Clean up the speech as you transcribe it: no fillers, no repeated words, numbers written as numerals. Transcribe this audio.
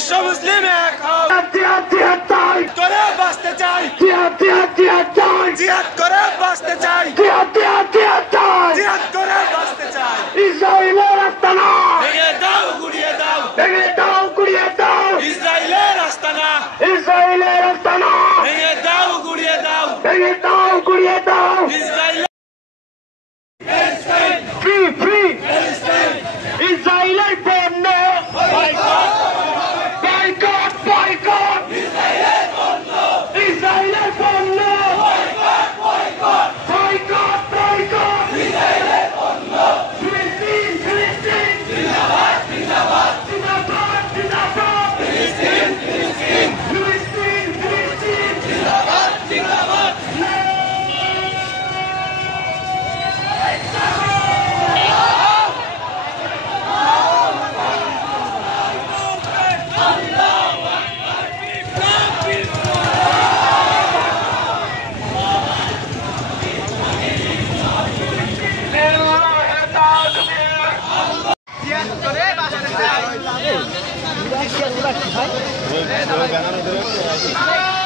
বিশ্ব মুসলিম এক হও করে বাঁচতে চাই জিহাদ করে বাঁচতে চাই জিহাদ করে বাঁচতে চাই ইসরায়েলের আস্তানা ভেঙে দাও গুড়িয়ে দাও ভেঙে দাও গুড়িয়ে দাও ইসরায়েলের আস্তানা ইসরায়েলের আস্তানা ভেঙে দাও গুড়িয়ে দাও ভেঙে দাও গুড়িয়ে দাও ইসরায়েল ফ্রি ফ্রি ইসরায়েলের পণ্য বয়কট বয়কট ইসরায়েলের পণ্য বয়কট বয়কট ইসরায়েলের পণ্য ফিলিস্তিন ফিলিস্তিন জিন্দাবাদ জিন্দাবাদ জিন্দাবাদ জিন্দাবাদ ফিলিস্তিন ফিলিস্তিন ফিলিস্তিন ফিলিস্তিন জিন্দাবাদ জিন্দাবাদ করে